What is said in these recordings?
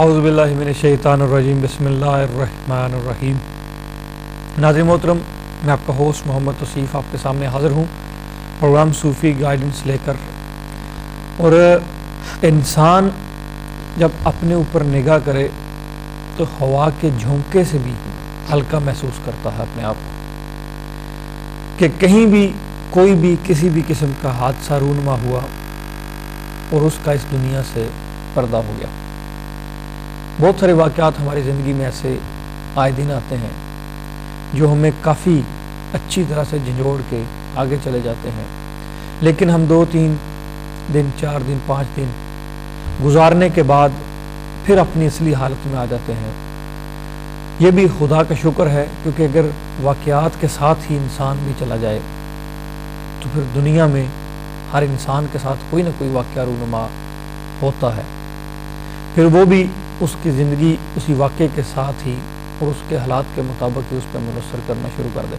اعوذ باللہ من الشیطان الرجیم بسم اللہ الرحمن الرحیم۔ ناظرین محترم، میں آپ کا ہوسٹ محمد توصیف آپ کے سامنے حاضر ہوں پروگرام صوفی گائیڈنس لے کر۔ اور انسان جب اپنے اوپر نگاہ کرے تو ہوا کے جھونکے سے بھی ہلکا محسوس کرتا ہے اپنے آپ کو، کہ کہیں بھی کوئی بھی کسی بھی قسم کا حادثہ رونما ہوا اور اس کا اس دنیا سے پردہ ہو گیا۔ بہت سارے واقعات ہماری زندگی میں ایسے آئے دن آتے ہیں جو ہمیں کافی اچھی طرح سے جھنجھوڑ کے آگے چلے جاتے ہیں، لیکن ہم 2-3 دن 4 دن 5 دن گزارنے کے بعد پھر اپنی اصلی حالت میں آ جاتے ہیں۔ یہ بھی خدا کا شکر ہے، کیونکہ اگر واقعات کے ساتھ ہی انسان بھی چلا جائے تو پھر دنیا میں ہر انسان کے ساتھ کوئی نہ کوئی واقعہ رونما ہوتا ہے، پھر وہ بھی اس کی زندگی اسی واقعے کے ساتھ ہی اور اس کے حالات کے مطابق ہی اس پہ منحصر کرنا شروع کر دے۔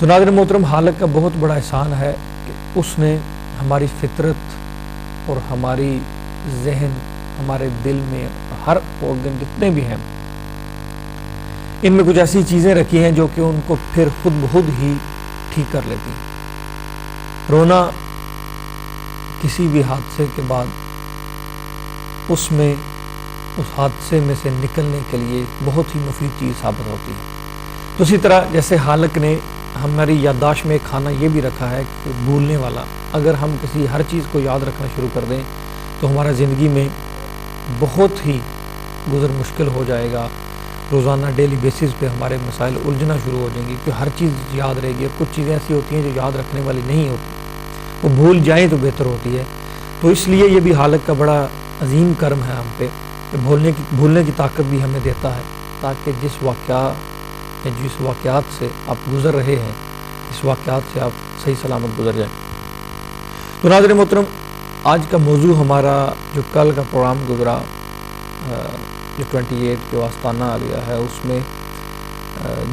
تو ناظرین محترم، خالق کا بہت بڑا احسان ہے کہ اس نے ہماری فطرت اور ہماری ذہن، ہمارے دل میں ہر آرگن جتنے بھی ہیں، ان میں کچھ ایسی چیزیں رکھی ہیں جو کہ ان کو پھر خود بخود ہی ٹھیک کر لیتی ہیں۔ رونا کسی بھی حادثے کے بعد اس حادثے میں سے نکلنے کے لیے بہت ہی مفید چیز ثابت ہوتی ہے۔ تو اسی طرح جیسے خالق نے ہماری یادداشت میں ایک کھانا یہ بھی رکھا ہے کہ بھولنے والا، اگر ہم کسی ہر چیز کو یاد رکھنا شروع کر دیں تو ہمارا زندگی میں بہت ہی گزر مشکل ہو جائے گا۔ روزانہ ڈیلی بیسز پہ ہمارے مسائل الجھنا شروع ہو جائیں گی، کہ ہر چیز یاد رہے گی۔ کچھ چیزیں ایسی ہوتی ہیں جو یاد رکھنے والی نہیں ہوتی، وہ بھول جائیں تو بہتر ہوتی ہے۔ تو اس لیے یہ بھی خالق کا بڑا عظیم کرم ہے ہم پہ کہ بھولنے کی طاقت بھی ہمیں دیتا ہے، تاکہ جس واقعات سے آپ گزر رہے ہیں، اس واقعات سے آپ صحیح سلامت گزر جائیں۔ تو ناظرین محترم، آج کا موضوع ہمارا جو کل کا پروگرام گزرا، جو 28 کے آستانہ آ گیا ہے، اس میں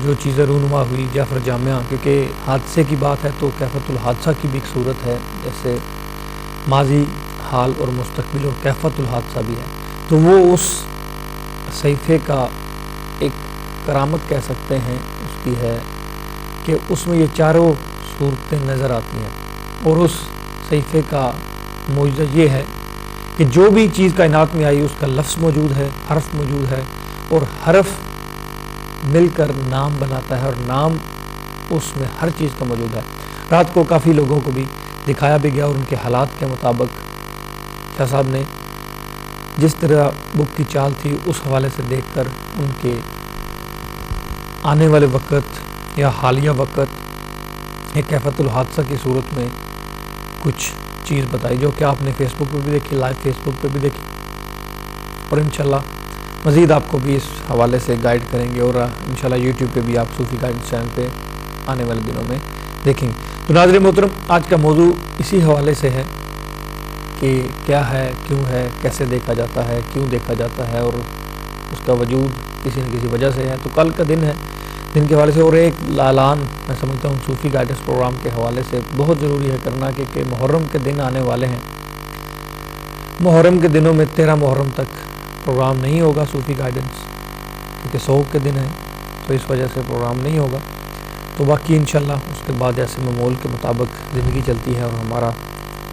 جو چیزیں رونما ہوئی جعفر جامعہ، کیونکہ حادثے کی بات ہے تو کیفیت الحادثہ کی بھی ایک صورت ہے، جیسے ماضی، حال اور مستقبل اور کیفیت الحادثہ بھی ہے۔ تو وہ اس صحیفے کا ایک کرامت کہہ سکتے ہیں اس کی ہے کہ اس میں یہ چاروں صورتیں نظر آتی ہیں، اور اس صحیفے کا معجزہ یہ ہے کہ جو بھی چیز کائنات میں آئی اس کا لفظ موجود ہے، حرف موجود ہے، اور حرف مل کر نام بناتا ہے، اور نام اس میں ہر چیز کا موجود ہے۔ رات کو کافی لوگوں کو بھی دکھایا بھی گیا، اور ان کے حالات کے مطابق شاہ صاحب نے جس طرح بک کی چال تھی اس حوالے سے دیکھ کر ان کے آنے والے وقت یا حالیہ وقت ایک کیفیت الحادثہ کی صورت میں کچھ چیز بتائی، جو کہ آپ نے فیس بک پہ بھی دیکھی، لائیو فیس بک پہ بھی دیکھی، اور انشاءاللہ مزید آپ کو بھی اس حوالے سے گائیڈ کریں گے، اور انشاءاللہ یوٹیوب پہ بھی آپ صوفی گائیڈنس چینل پہ آنے والے دنوں میں دیکھیں گے۔ تو ناظرین محترم، آج کا موضوع اسی حوالے سے ہے کہ کیا ہے، کیوں ہے، کیسے دیکھا جاتا ہے، کیوں دیکھا جاتا ہے، اور اس کا وجود کسی نہ کسی وجہ سے ہے۔ تو کل کا دن ہے، دن کے حوالے سے، اور ایک اعلان میں سمجھتا ہوں صوفی گائیڈنس پروگرام کے حوالے سے بہت ضروری ہے کرنا، کہ محرم کے دن آنے والے ہیں۔ محرم کے دنوں میں 13 محرم تک پروگرام نہیں ہوگا صوفی گائیڈنس، کیونکہ سوگ کے دن ہے، تو اس وجہ سے پروگرام نہیں ہوگا۔ تو باقی انشاءاللہ اس کے بعد ایسے معمول کے مطابق زندگی چلتی ہے، اور ہمارا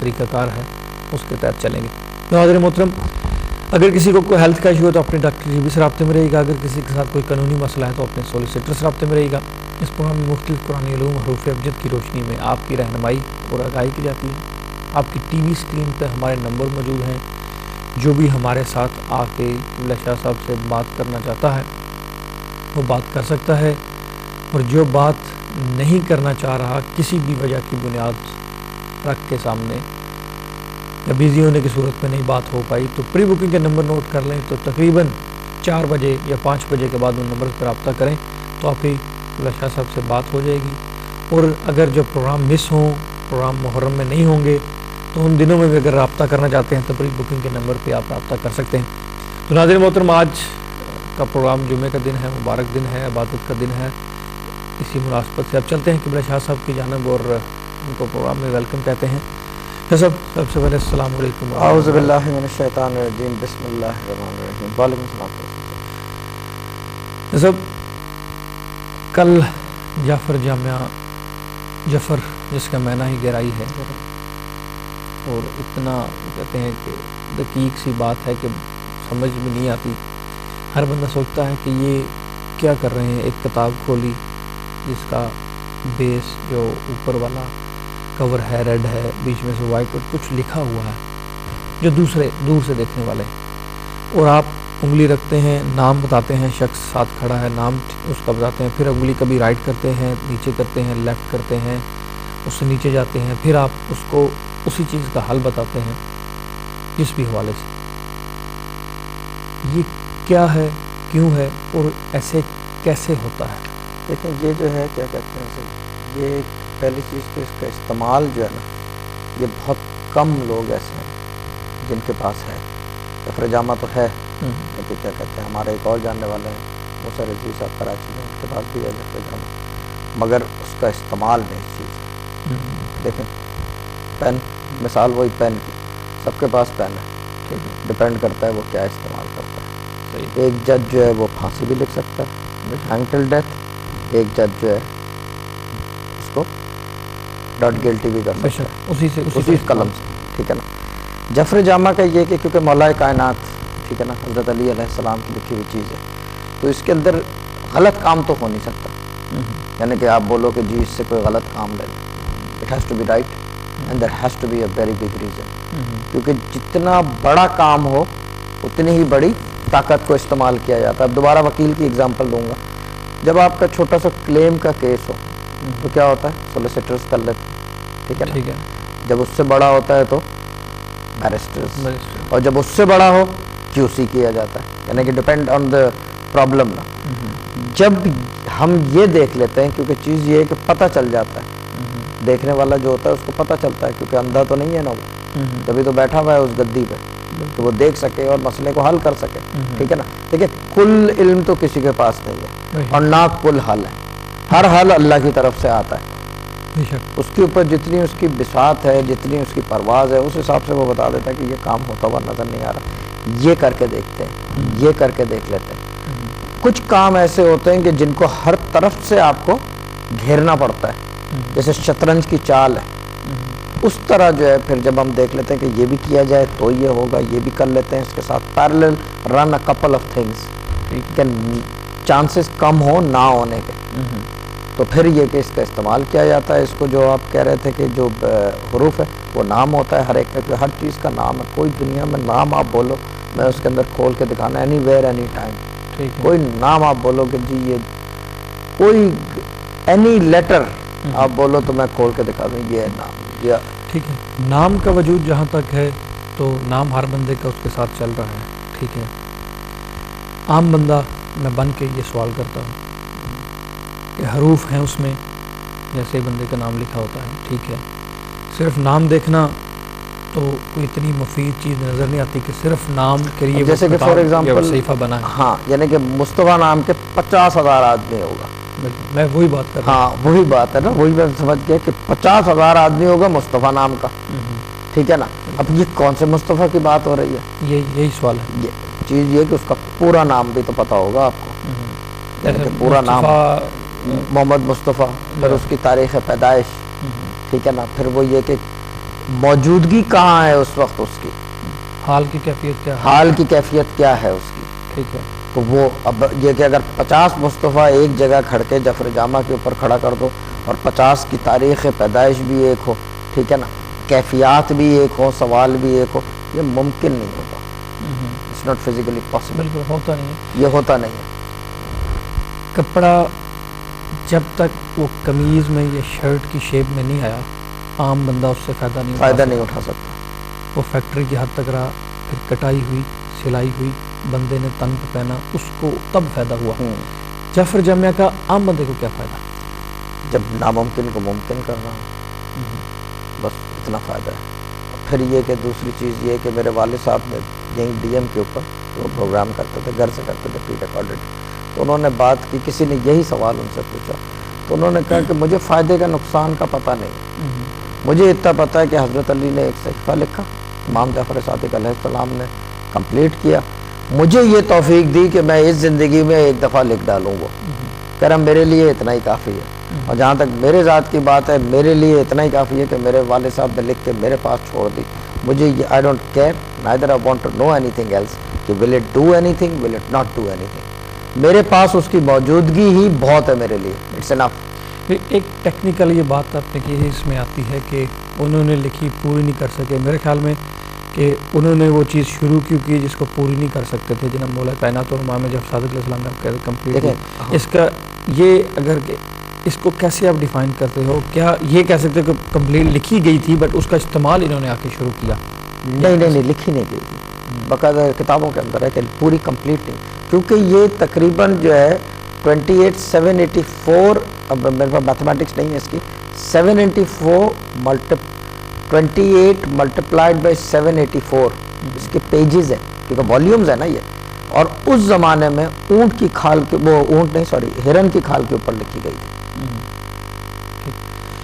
طریقہ کار ہے، اس کے تحت چلیں گے۔ تو ناظرین محترم، اگر کسی کو کوئی ہیلتھ کا ایشو ہے تو اپنے ڈاکٹر جی سے رابطے میں رہے گا، اگر کسی کے ساتھ کوئی قانونی مسئلہ ہے تو اپنے سولیسیٹر سے رابطے میں رہے گا۔ اس پروگرام میں مختلف قرآنی علوم، حروف ابجد کی روشنی میں آپ کی رہنمائی اور آگاہی کی جاتی ہے۔ آپ کی ٹی وی اسکرین پہ ہمارے نمبر موجود ہیں، جو بھی ہمارے ساتھ آ کے قبلہ شاہ صاحب سے بات کرنا چاہتا ہے وہ بات کر سکتا ہے، اور جو بات نہیں کرنا چاہ رہا کسی بھی وجہ کی بنیاد رکھ کے سامنے یا بیزی ہونے کی صورت میں نہیں بات ہو پائی، تو پری بکنگ کے نمبر نوٹ کر لیں، تو تقریباً 4 بجے یا 5 بجے کے بعد ان نمبر پر رابطہ کریں تو آپ کی قبلہ شاہ صاحب سے بات ہو جائے گی۔ اور اگر جو پروگرام مس ہوں، پروگرام محرم میں نہیں ہوں گے، تو ان دنوں میں بھی اگر رابطہ کرنا چاہتے ہیں تو پری بکنگ کے نمبر پہ آپ رابطہ کر سکتے ہیں۔ تو ناظرین محترم، آج کا پروگرام جمعہ کا دن ہے، مبارک دن ہے، عبادت کا دن ہے۔ اسی مناسبت سے اب چلتے ہیں قبلہ شاہ صاحب کی جانب، اور ان کو پروگرام میں ویلکم کہتے ہیں۔ سب سے پہلے السلام علیکم. اعوذ باللہ من الشیطان الرجیم. بسم اللہ الرحمن الرحیم. وعلیکم السلام. سب کل جعفر جامعہ، جفر جس کا معنی ہی گہرائی ہے، اور اتنا کہتے ہیں کہ دقیق سی بات ہے کہ سمجھ میں نہیں آتی. ہر بندہ سوچتا ہے کہ یہ کیا کر رہے ہیں. ایک کتاب کھولی جس کا بیس جو اوپر والا کور ہے ریڈ ہے، بیچ میں سے وائٹ اور کچھ لکھا ہوا ہے جو دور سے دیکھنے والے ہیں، اور آپ انگلی رکھتے ہیں، نام بتاتے ہیں، شخص ساتھ کھڑا ہے، نام اس کا بتاتے ہیں، پھر انگلی کبھی رائٹ کرتے ہیں، نیچے کرتے ہیں، لیفٹ کرتے ہیں، اس سے نیچے جاتے ہیں، پھر آپ اس کو اسی چیز کا حل بتاتے ہیں جس بھی حوالے سے. یہ کیا ہے، کیوں ہے، اور ایسے کیسے ہوتا ہے؟ دیکھیں یہ جو ہے کیا کہتے ہیں اسے، یہ پہلی چیز کہ اس کا استعمال جو ہے نا، یہ بہت کم لوگ ایسے ہیں جن کے پاس ہے. جعفر جامعہ تو ہے، لیکن کیا کہتے ہیں ہمارے ایک اور جاننے والے ہیں موسیٰ رضوی صاحب کراچی میں، ان کے پاس بھی ہے جعفر جامعہ، مگر اس کا استعمال نہیں چیز ہے. دیکھیں پین، مثال وہی پین کی، سب کے پاس پین ہے، ڈپینڈ کرتا ہے وہ کیا استعمال کرتا ہے. ایک جج جو ہے وہ پھانسی بھی لکھ سکتا ہے، ہینگ ٹل ڈیتھ. ایک جج جو ہے اس کو ڈاٹ گلٹی بھی کر سکتا ہے اسی قلم سے. ٹھیک ہے نا. جعفر جامعہ کا یہ کہ کیونکہ مولا کائنات، ٹھیک ہے نا، حضرت علی علیہ السلام کی لکھی ہوئی چیز ہے، تو اس کے اندر غلط کام تو ہو نہیں سکتا. یعنی کہ آپ بولو کہ جی اس سے کوئی غلط کام لے لیں. It has to be right and there has to be a very big reason. کیونکہ جتنا بڑا کام ہو اتنی ہی بڑی طاقت کو استعمال کیا جاتا ہے. اب دوبارہ وکیل کی اگزامپل دوں گا. جب آپ کا چھوٹا سا کلیم کا کیس ہو تو کیا ہوتا ہے، سولیسیٹرز کر لیتے ہیں، ٹھیک ہے نا. جب اس سے بڑا ہوتا ہے تو بیرسٹرز، اور جب اس سے بڑا ہو کیو سی کیا جاتا ہے، یعنی کہ ڈپینڈ آن دا پرابلم نا. جب ہم یہ دیکھ لیتے ہیں، کیونکہ چیز یہ ہے کہ پتہ چل جاتا ہے، دیکھنے والا جو ہوتا ہے اس کو پتہ چلتا ہے، کیونکہ اندھا تو نہیں ہے نا وہ، جبھی تو بیٹھا ہوا ہے اس گدی پہ کہ وہ دیکھ سکے اور مسئلے کو حل کر سکے. ٹھیک ہے نا. دیکھیں کل علم تو کسی کے پاس نہیں ہے اور نہ کل حل ہے. ہر حل اللہ کی طرف سے آتا ہے. اس کے اوپر جتنی اس کی بساط ہے، جتنی اس کی پرواز ہے، اس حساب سے وہ بتا دیتا ہے کہ یہ کام ہوتا ہوا نظر نہیں آ رہا، یہ کر کے دیکھتے ہیں، یہ کر کے دیکھ لیتے ہیں. کچھ کام ایسے ہوتے ہیں کہ جن کو ہر طرف سے آپ کو گھیرنا پڑتا ہے، جیسے شطرنج کی چال ہے، اس طرح جو ہے پھر جب ہم دیکھ لیتے ہیں کہ یہ بھی کیا جائے تو یہ ہوگا، یہ بھی کر لیتے ہیں، اس کے ساتھ parallel run a couple of things کہ چانسز کم ہو نہ ہونے کے. تو پھر یہ کہ اس کا استعمال کیا جاتا ہے. اس کو جو آپ کہہ رہے تھے کہ جو حروف ہے وہ نام ہوتا ہے ہر ایک کا، ہر چیز کا نام ہے. کوئی دنیا میں نام آپ بولو، میں اس کے اندر کھول کے دکھانا، اینی ویئر اینی ٹائم. کوئی نام آپ بولو کہ جی یہ کوئی اینی لیٹر آپ بولو تو میں کھول کے دکھا دوں یہ نام. ٹھیک ہے. نام کا وجود جہاں تک ہے تو نام ہر بندے کا اس کے ساتھ چل رہا ہے. ٹھیک ہے. عام بندہ میں بن کے یہ سوال کرتا ہوں کہ حروف ہیں اس میں، جیسے بندے کا نام لکھا ہوتا ہے، ٹھیک ہے. صرف نام دیکھنا تو کوئی اتنی مفید چیز نظر نہیں آتی کہ صرف نام کے لیے جیسے کہ فار ایگزامپل صحیفہ بنا ہے. ہاں، یعنی کہ مصطفیٰ نام کے 50,000 آدمی ہوگا. میں وہی بات کر رہا ہوں. ہاں وہی بات ہے نا، وہی میں سمجھ گیا کہ 50,000 آدمی ہوگا مصطفیٰ نام کا. ٹھیک ہے نا. اب یہ کون سے مصطفیٰ کی بات ہو رہی ہے؟ یہی سوال ہے. یہ چیز یہ کہ اس کا پورا نام بھی تو پتا ہوگا آپ کو، یعنی کہ پورا نام محمد مصطفیٰ، پھر اس کی تاریخ پیدائش، ٹھیک ہے نا، پھر وہ یہ کہ موجودگی کہاں ہے اس وقت، اس کی حال کی کیفیت کیا ہے، حال کی کیفیت کیا ہے اس کی. ٹھیک ہے. تو وہ اب یہ کہ اگر 50 مصطفیٰ ایک جگہ کھڑ کے جعفر جامعہ کے اوپر کھڑا کر دو اور 50 کی تاریخ پیدائش بھی ایک ہو، ٹھیک ہے نا، کیفیات بھی ایک ہو، سوال بھی ایک ہو، یہ ممکن نہیں ہوگا. It's not physically possible. بالکل ہوتا نہیں ہے. یہ ہوتا نہیں ہے. کپڑا جب تک وہ قمیض میں یا شرٹ کی شیپ میں نہیں آیا، عام بندہ اس سے فائدہ نہیں اٹھا سکتا. وہ فیکٹری کی حد تک رہا، پھر کٹائی ہوئی، سلائی ہوئی، بندے نے تن پہ پہنا، اس کو تب فائدہ ہوا. جعفر جامعہ کا عام بندے کو کیا فائدہ؟ جب ناممکن کو ممکن کر رہا ہوں، بس اتنا فائدہ ہے. پھر یہ کہ دوسری چیز یہ کہ میرے والد صاحب نے یہیں ڈی ایم کے اوپر وہ پروگرام کرتے تھے، گھر سے کرتے تھے، پری ریکارڈڈ، تو انہوں نے بات کی، کسی نے یہی سوال ان سے پوچھا تو انہوں نے کہا کہ مجھے فائدے کا نقصان کا پتہ نہیں، مجھے اتنا پتہ ہے کہ حضرت علی نے ایک صحیفہ لکھا، امام جعفر صادق علیہ السلام نے کمپلیٹ کیا، مجھے یہ توفیق دی کہ میں اس زندگی میں ایک دفعہ لکھ ڈالوں وہ، کہہ رہا میرے لیے اتنا ہی کافی ہے، اور جہاں تک میرے ذات کی بات ہے میرے لیے اتنا ہی کافی ہے کہ میرے والد صاحب نے لکھ کے میرے پاس چھوڑ دی. مجھے I don't care neither I want to know anything else کہ will it do anything will it not do anything. میرے پاس اس کی موجودگی ہی بہت ہے میرے لیے، اٹس انف. ایک ٹیکنیکل یہ بات آپ نے کی ہے اس میں آتی ہے کہ انہوں نے لکھی پوری نہیں کر سکے، میرے خیال میں کہ انہوں نے وہ چیز شروع کیوں کی جس کو پوری نہیں کر سکتے تھے جناب مولا کائنات اور امام جعفر صادق علیہ السلام نے کمپلیٹ کیا. اس کا یہ اگر کہ اس کو کیسے آپ ڈیفائن کرتے ہو؟ کیا یہ کہہ سکتے کہ کمپلیٹ لکھی گئی تھی بٹ اس کا استعمال انہوں نے آ کے شروع کیا؟ نہیں لکھی نہیں گئی تھی، باقاعدہ کتابوں کے اندر ہے کہ پوری کمپلیٹ نہیں، کیونکہ یہ تقریباً جو ہے 784 اب میرے پاس میتھمیٹکس نہیں ہے اس کی، 28 ملٹیپلائڈ بائی 784 اس کے پیجز ہیں، کیونکہ والیومز ہے نا یہ. اور اس زمانے میں اونٹ کی کھال کے وہ اونٹ نہیں سوری ہرن کی کھال کے اوپر لکھی گئی تھی.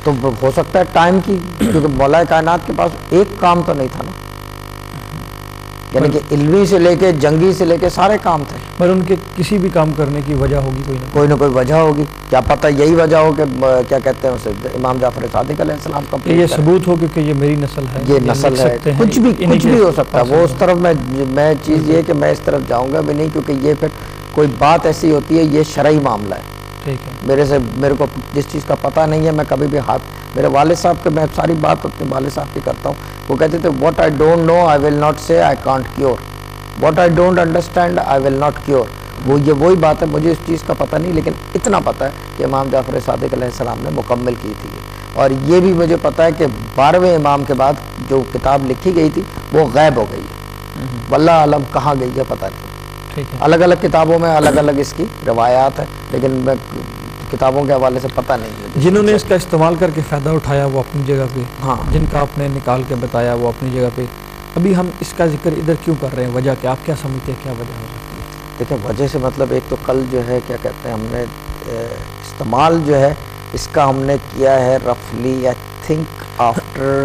تو ہو سکتا ہے ٹائم کی، کیونکہ مولا کائنات کے پاس ایک کام تو نہیں تھا نا، یعنی کہ علمی سے لے کے جنگی سے لے کے سارے کام تھے. پر ان کے کسی بھی کام کرنے کی وجہ ہوگی، کوئی نہ کوئی وجہ ہوگی. کیا پتہ یہی وجہ ہو کہ کیا کہتے ہیں اسے امام جعفر صادق علیہ السلام کا یہ ثبوت ہو کیونکہ یہ میری نسل ہے، یہ نسل ہے، کچھ بھی ہو سکتا ہے. وہ اس طرف میں چیز یہ کہ میں اس طرف جاؤں گا بھی نہیں، کیونکہ یہ پھر کوئی بات ایسی ہوتی ہے، یہ شرعی معاملہ ہے. ٹھیک ہے، میرے کو جس چیز کا پتہ نہیں ہے میں کبھی بھی میرے والد صاحب کے میں ساری بات اپنے والد صاحب کی کرتا ہوں. وہ کہتے تھے what I don't know I will not say I can't cure, what I don't understand I will not cure. یہ وہی بات ہے، مجھے اس چیز کا پتہ نہیں لیکن اتنا پتہ ہے کہ امام جعفر صادق علیہ السلام نے مکمل کی تھی. اور یہ بھی مجھے پتہ ہے کہ 12ویں امام کے بعد جو کتاب لکھی گئی تھی وہ غائب ہو گئی ہے، واللہ عالم کہاں گئی ہے پتہ نہیں. الگ الگ کتابوں میں الگ الگ اس کی روایات ہیں، لیکن میں کتابوں کے حوالے سے پتہ نہیں ہے. جنہوں نے اس کا استعمال کر کے فائدہ اٹھایا وہ اپنی جگہ پہ، ہاں، جن کا آپ نے نکال کے بتایا وہ اپنی جگہ پہ. ابھی ہم اس کا ذکر ادھر کیوں کر رہے ہیں؟ وجہ کیا؟ آپ کیا سمجھتے ہیں کیا وجہ ہو سکتی ہے؟ دیکھیں وجہ سے مطلب ایک تو کل جو ہے کیا کہتے ہیں ہم نے استعمال جو ہے اس کا ہم نے کیا ہے رفلی آئی تھنک آفٹر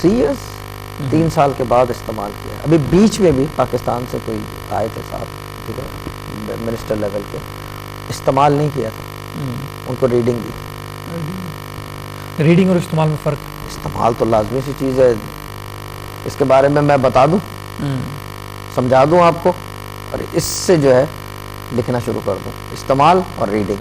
3 years 3 سال کے بعد استعمال کیا. ابھی بیچ میں بھی پاکستان سے کوئی آئے تھے صاحب، ٹھیک ہے، منسٹر لیول کے، استعمال نہیں کیا تھا، ان کو ریڈنگ دی. ریڈنگ اور استعمال میں فرق؟ استعمال تو لازمی سی چیز ہے، اس کے بارے میں بتا دوں، سمجھا دوں آپ کو، اور اس سے جو ہے لکھنا شروع کر دوں. استعمال اور ریڈنگ،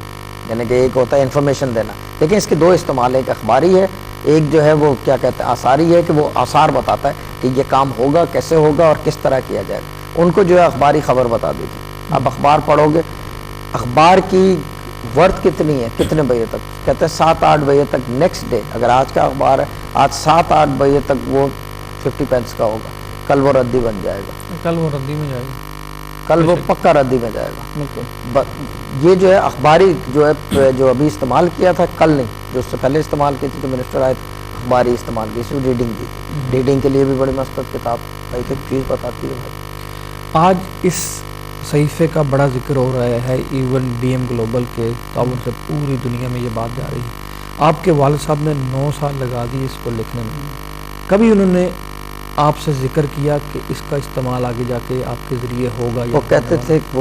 یعنی کہ ایک ہوتا ہے انفارمیشن دینا. لیکن اس کے 2 استعمال ہیں، ایک اخباری ہے، ایک جو ہے وہ کیا کہتے ہیں آثاری ہے، کہ وہ آثار بتاتا ہے کہ یہ کام ہوگا کیسے ہوگا اور کس طرح کیا جائے گا. ان کو جو ہے اخباری خبر بتا دیتی. اب اخبار پڑھو گے، اخبار کی ورتھ کتنی ہے، کتنے بجے تک، کہتے ہیں 7-8 بجے تک. نیکسٹ ڈے اگر آج کا اخبار ہے، آج 7-8 بجے تک وہ 50 پینس کا ہوگا، کل وہ ردی بن جائے گا، کل وہ ردی میں جائے گا، کل وہ پکا ردی میں جائے گا. بالکل. یہ جو ہے اخباری جو ہے جو ابھی استعمال کیا تھا کل نہیں، جو اس سے پہلے استعمال کی تھی تو منسٹر آئے تھے، اخباری استعمال کی تھی، ریڈنگ دی تھی. ریڈنگ کے لیے بھی بڑی مستقل کتاب ایک ایک چیز بتاتی ہے بھائی. آج اس صحیفے کا بڑا ذکر ہو رہا ہے، ایون DM گلوبل کے تعاون سے پوری دنیا میں یہ بات جا رہی ہے. آپ کے والد صاحب نے 9 سال لگا دی اس کو لکھنے میں. کبھی انہوں نے آپ سے ذکر کیا کہ اس کا استعمال آگے جا کے آپ کے ذریعے ہوگا؟ وہ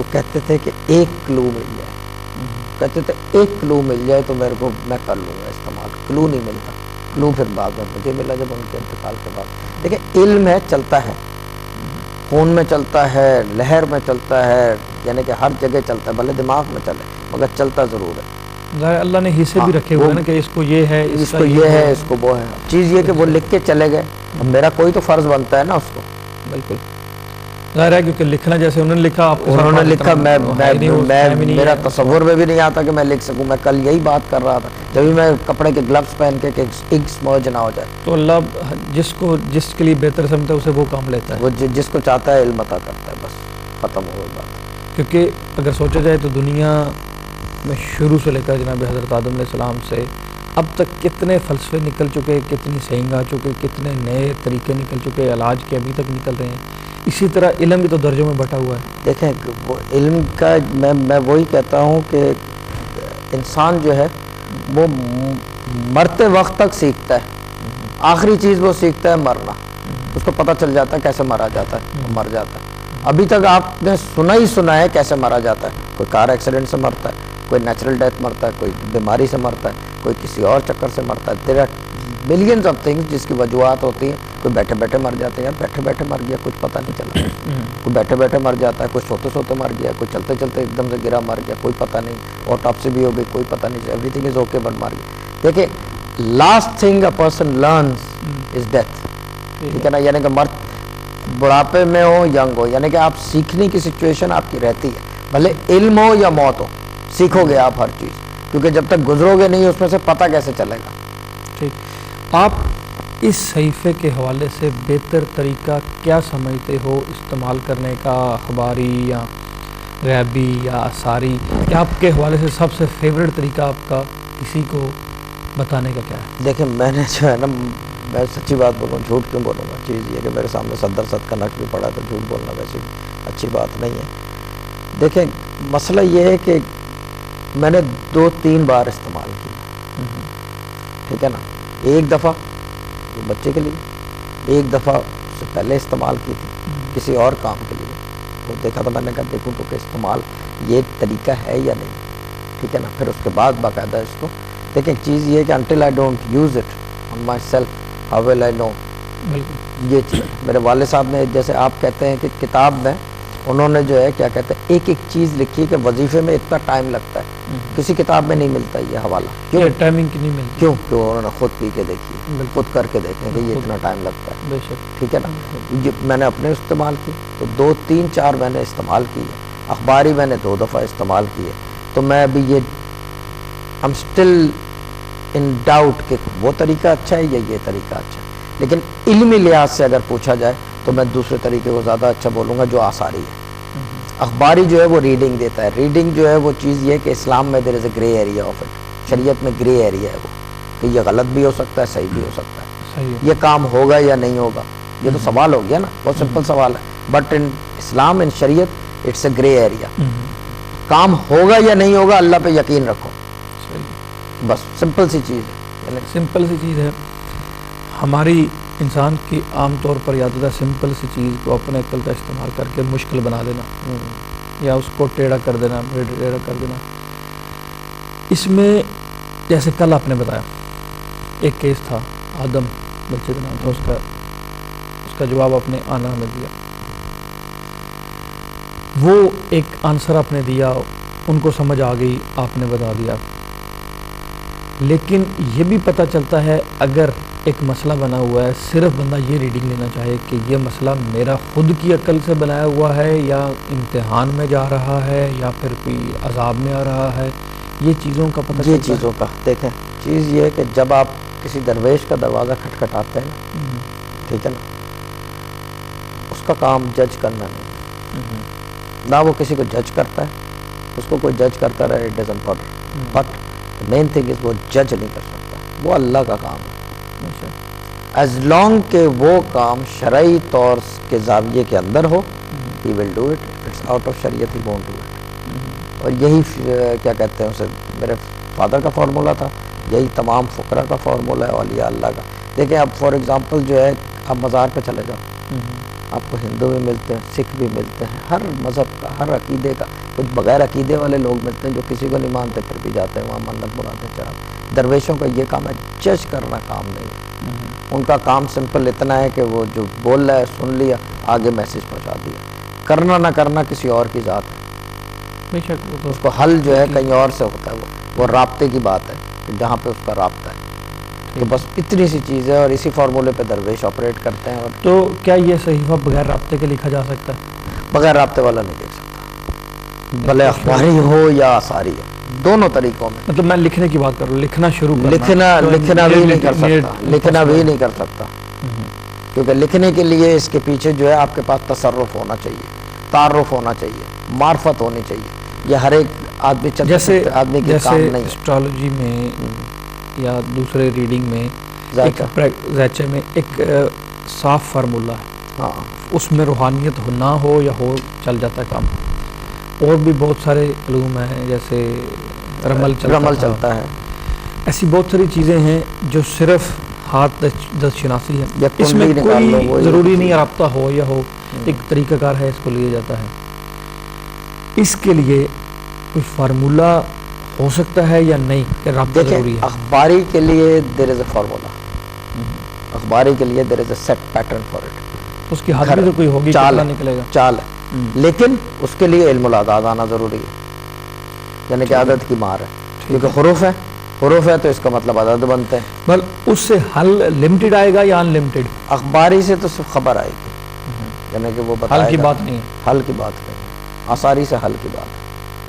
کہتے تھے کہ ایک کلو مل جائے، کہتے تھے ایک کلو مل جائے تو میرے کو میں کر لوں گا استعمال. کلو نہیں ملتا. کلو پھر بعد میں مجھے ملا جب ان کے انتقال کے بعد. دیکھیں علم ہے، چلتا ہے، خون میں چلتا ہے، لہر میں چلتا ہے، یعنی کہ ہر جگہ چلتا ہے، بھلے دماغ میں چلے مگر چلتا ضرور ہے. اللہ نے حصے بھی رکھے ہوئے ہیں نا کہ اس کو یہ ہے، اس کو یہ ہے، اس کو وہ ہے. چیز یہ کہ وہ لکھ کے چلے گئے، اب میرا کوئی تو فرض بنتا ہے نا اس کو. بالکل ظاہر ہے، کیونکہ لکھنا جیسے انہوں نے لکھا، انہوں نے لکھا، میرا تصور میں بھی نہیں آتا کہ میں لکھ سکوں. میں کل یہی بات کر رہا تھا، جبھی میں کپڑے کے گلوز پہن کے کہ انک سمرج نہ ہو جائے. تو اللہ جس کے لیے بہتر سمجھتا ہے اسے وہ کام لیتا ہے، وہ جس کو چاہتا ہے علم عطا کرتا ہے، بس ختم ہو گئی بات. کیونکہ اگر سوچا جائے تو دنیا میں شروع سے لے کر جناب حضرت آدم علیہ السلام سے اب تک کتنے فلسفے نکل چکے، کتنی سینگ آ چکے، کتنے نئے طریقے نکل چکے، علاج کے ابھی تک نکل رہے ہیں. اسی طرح علم بھی تو درجوں میں بٹا ہوا ہے. دیکھیں وہ علم کا میں وہی کہتا ہوں کہ انسان جو ہے وہ مرتے وقت تک سیکھتا ہے، آخری چیز وہ سیکھتا ہے مرنا، اس کو پتہ چل جاتا ہے کیسے مرا جاتا ہے، وہ مر جاتا ہے۔ ابھی تک آپ نے سنا ہے کیسے مرا جاتا ہے، کوئی کار ایکسیڈنٹ سے مرتا ہے، کوئی نیچرل ڈیتھ مرتا ہے، کوئی بیماری سے مرتا ہے، کوئی کسی اور چکر سے مرتا ہے، there are millions of things جس کی وجوہات ہوتی ہیں۔ کوئی بیٹھے بیٹھے مر جاتے ہیں، یار بیٹھے بیٹھے مر گیا کچھ پتہ نہیں چلا، کوئی بیٹھے بیٹھے مر جاتا ہے، کوئی سوتے سوتے مر گیا، کوئی چلتے چلتے ایک دم سے گرا مر گیا، کوئی پتہ نہیں، آٹوپسی بھی ہو گئی کوئی پتہ نہیں، every thing is okay but مر گیا۔ دیکھیں last thing a person learns is death, ٹھیک ہے نا، یعنی کہ مرد بڑھاپے میں ہو ینگ ہو، یعنی کہ آپ سیکھنے کی سچویشن آپ کی رہتی ہے، بھلے علم ہو یا موت ہو، سیکھو گے آپ ہر چیز، کیونکہ جب تک گزرو گے نہیں اس میں سے پتہ کیسے چلے گا۔ ٹھیک، آپ اس صحیفے کے حوالے سے بہتر طریقہ کیا سمجھتے ہو استعمال کرنے کا، اخباری یا غیبی یا آثاری، کیا آپ کے حوالے سے سب سے فیوریٹ طریقہ آپ کا کسی کو بتانے کا کیا ہے؟ دیکھیں میں نے جو ہے نا، میں سچی بات بولوں، جھوٹ کیوں بولوں گا، چیز یہ کہ میرے سامنے صدر صد کا نقش بھی پڑا تو جھوٹ بولنا ویسے بھی اچھی بات نہیں ہے۔ دیکھیں مسئلہ یہ ہے کہ میں نے 2-3 بار استعمال کیا، ٹھیک ہے نا، ایک دفعہ بچے کے لیے، ایک دفعہ اس سے پہلے استعمال کی تھی کسی اور کام کے لیے، وہ دیکھا تو میں نے کہا دیکھوں تو کہ استعمال یہ طریقہ ہے یا نہیں، ٹھیک ہے نا، پھر اس کے بعد باقاعدہ اس کو دیکھیں۔ چیز یہ ہے کہ until I don't use it on myself how will I know، بالکل یہ چیز میرے والد صاحب نے، جیسے آپ کہتے ہیں کہ کتاب میں انہوں نے جو ہے کیا کہتے ہیں ایک ایک چیز لکھی کہ وظیفے میں اتنا ٹائم لگتا ہے، کسی کتاب میں نہیں ملتا یہ حوالہ، کیوں؟ ٹائمنگ کی نہیں ملتی، کیوں؟ کہ انہوں نے خود پی کے دیکھی، خود کر کے دیکھیں کہ یہ اتنا ٹائم لگتا ہے، بے شک، ٹھیک ہے نا۔ یہ میں نے اپنے استعمال کی تو 2-3-4 میں نے استعمال کی ہے، اخباری میں نے 2 دفعہ استعمال کی ہے، تو میں ابھی یہ I'm still in doubt کہ وہ طریقہ اچھا ہے یا یہ طریقہ اچھا ہے، لیکن علمی لحاظ سے اگر پوچھا جائے تو میں دوسرے طریقے کو زیادہ اچھا بولوں گا جو آثاری ہے۔ اخباری جو ہے وہ ریڈنگ دیتا ہے، ریڈنگ جو ہے وہ چیز یہ کہ اسلام میں there is a grey area of it، شریعت میں گرے ایریا ہے وہ، کہ یہ غلط بھی ہو سکتا ہے صحیح بھی ہو سکتا ہے، صحیح، یہ کام ہوگا یا نہیں ہوگا، یہ تو سوال ہو گیا نا، بہت سمپل سوال ہے، بٹ ان اسلام ان شریعت اٹس اے گرے ایریا، کام ہوگا یا نہیں ہوگا اللہ پہ یقین رکھو، بس سمپل سی چیز ہے، سمپل سی چیز ہے۔ ہماری انسان کی عام طور پر یاد ہوتا ہے سمپل سی چیز کو اپنے عقل کا استعمال کر کے مشکل بنا دینا یا اس کو ٹیڑھا کر دینا، ٹیڑھا کر دینا۔ اس میں جیسے کل آپ نے بتایا ایک کیس تھا، آدم بچے کا نام تھا، اس کا جواب آپ نے آنا میں دیا، وہ ایک آنسر آپ نے دیا، ان کو سمجھ آ گئی، آپ نے بتا دیا، لیکن یہ بھی پتہ چلتا ہے اگر ایک مسئلہ بنا ہوا ہے، صرف بندہ یہ ریڈنگ لینا چاہے کہ یہ مسئلہ میرا خود کی عقل سے بنایا ہوا ہے یا امتحان میں جا رہا ہے یا پھر کوئی عذاب میں آ رہا ہے، یہ چیزوں کا پتہ یہ چلتا چیزوں کا دیکھیں، چیز یہ ہے کہ جب آپ کسی درویش کا دروازہ کھٹکھٹاتے ہیں نا، ٹھیک ہے نا، اس کا کام جج کرنا نہیں، نہ وہ کسی کو جج کرتا ہے، اس کو کوئی جج کرتا رہے it doesn't matter, but main thing is وہ جج نہیں کر سکتا، وہ اللہ کا کام ہے، ایز لانگ کہ وہ کام شرعی طور کے زاویے کے اندر ہو، he will do it, it's out of شریعت ہی وونٹ ڈو اٹ۔ اور یہی کیا کہتے ہیں اسے، میرے فادر کا فارمولہ تھا، یہی تمام فقراء کا فارمولہ ہے، اولیاء اللہ کا۔ دیکھیں اب فار ایگزامپل جو ہے آپ مزار پہ چلے جاؤ، آپ کو ہندو بھی ملتے ہیں، سکھ بھی ملتے ہیں، ہر مذہب کا، ہر عقیدے کا، کچھ بغیر عقیدے والے لوگ ملتے ہیں جو کسی کو نہیں مانتے پھر بھی جاتے ہیں وہاں منت بناتے ہیں چڑھا۔ درویشوں کا یہ کام ہے، جج کرنا کام نہیں ہے، ان کا کام سمپل اتنا ہے کہ وہ جو بول رہا ہے سن لیا، آگے میسج پہنچا دیا، کرنا نہ کرنا کسی اور کی ذات ہے، بے شک، اس کو حل جو ہے کہیں اور سے ہوتا ہے، وہ رابطے کی بات ہے کہ جہاں پہ اس کا رابطہ ہے، تو بس اتنی سی چیز ہے، اور اسی فارمولے پہ درویش آپریٹ کرتے ہیں۔ اور تو کیا یہ صحیفہ بغیر رابطے کے لکھا جا سکتا ہے؟ بغیر رابطے والا نہیں دیکھ سکتا، بھلے اخباری ہو یا آثاری ہو، دونوں طریقوں میں۔ مطلب میں لکھنے کی بات کر رہا ہوں، لکھنا شروع کرنا، لکھنا بھی نہیں کر سکتا، لکھنا بھی نہیں کر سکتا، کیونکہ لکھنے کے لیے اس کے پیچھے جو ہے آپ کے پاس تصرف ہونا چاہیے، تعارف ہونا چاہیے، معرفت ہونی چاہیے، یہ ہر ایک آدمی جیسے آدمی کے کام نہیں ہے۔ اسٹرالوجی میں یا دوسرے ریڈنگ میں ذائچے میں ایک صاف فارمولہ ہے، ہاں، اس میں روحانیت نہ ہو یا ہو چل جاتا ہے کام۔ اور بھی بہت سارے علوم ہیں، جیسے رمل چلتا ہے، ایسی بہت ساری چیزیں ہیں جو صرف ہاتھ دست شناسی ہے, یا اس میں کنڈلی نکال لو, کوئی وہی ضروری نہیں رابطہ ہو یا ہو, ایک طریقہ کار ہے, اس کو لیا جاتا ہے. اس کے لیے کوئی فارمولہ ہو سکتا ہے یا نہیں کہ رابطہ ضروری ہے؟ اخباری کے لیے دیر از اے فارمولا, اخباری کے لیے there is a set pattern for it. اس کی حد بھی تو کوئی ہوگی, چال کتنا نکلے گا, چال ہے, لیکن اس کے لیے علم العداد آنا ضروری ہے, یعنی کہ عدد کی مار ہے, کیونکہ حروف ہے تو اس کا مطلب عدد بنتے ہیں. بل اس سے حل لمیٹڈ آئے گا یا ان لمیٹڈ؟ اخباری سے تو صرف خبر آئے گی, یعنی کہ وہ حل کی بات نہیں ہے, حل کی بات نہیں ہے, آثاری سے حل کی بات ہے.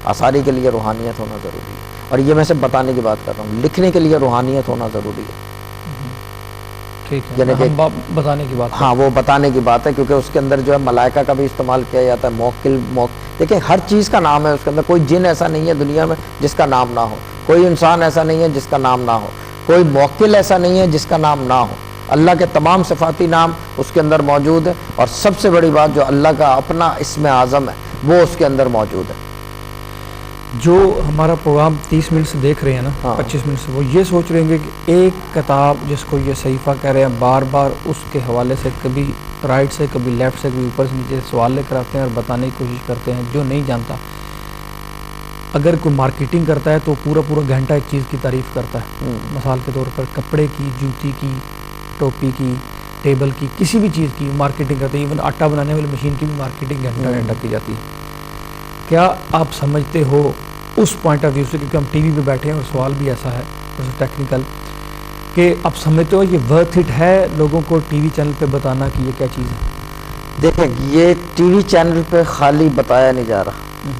آثاری کے لیے روحانیت ہونا ضروری ہے, اور یہ میں سے بتانے کی بات کر رہا ہوں, لکھنے کے لیے روحانیت ہونا ضروری ہے. ٹھیک ہے, یعنی کہ بتانے کی بات, ہاں وہ بتانے کی بات ہے, کیونکہ اس کے اندر جو ہے ملائکہ کا بھی استعمال کیا جاتا ہے, موکل دیکھیں ہر چیز کا نام ہے اس کے اندر. کوئی جن ایسا نہیں ہے دنیا میں جس کا نام نہ ہو, کوئی انسان ایسا نہیں ہے جس کا نام نہ ہو, کوئی موکل ایسا نہیں ہے جس کا نام نہ ہو. اللہ کے تمام صفاتی نام اس کے اندر موجود ہیں, اور سب سے بڑی بات جو اللہ کا اپنا اسم اعظم ہے وہ اس کے اندر موجود ہے. جو ہمارا پروگرام 30 منٹ سے دیکھ رہے ہیں نا, 25 منٹ سے, وہ یہ سوچ رہے ہوں گے کہ ایک کتاب جس کو یہ صحیفہ کہہ رہے ہیں, بار بار اس کے حوالے سے کبھی رائٹ سے کبھی لیفٹ سے کبھی اوپر سے نیچے سوال لے کر آتے ہیں اور بتانے کی کوشش کرتے ہیں جو نہیں جانتا. اگر کوئی مارکیٹنگ کرتا ہے تو پورا گھنٹہ ایک چیز کی تعریف کرتا ہے, مثال کے طور پر کپڑے کی, جوتی کی, ٹوپی کی, ٹیبل کی, کسی بھی چیز کی مارکیٹنگ کرتے ہیں. ایون آٹا بنانے والی مشین کی بھی مارکیٹنگ گھنٹہ کی جاتی ہے. کیا آپ سمجھتے ہو اس پوائنٹ آف ویو سے, کیونکہ ہم ٹی وی پہ بیٹھے ہیں اور سوال بھی ایسا ہے ٹیکنیکل, کہ آپ سمجھتے ہو یہ ورتھ اٹ ہے لوگوں کو ٹی وی چینل پہ بتانا کہ یہ کیا چیز ہے؟ دیکھیں یہ ٹی وی چینل پہ خالی بتایا نہیں جا رہا.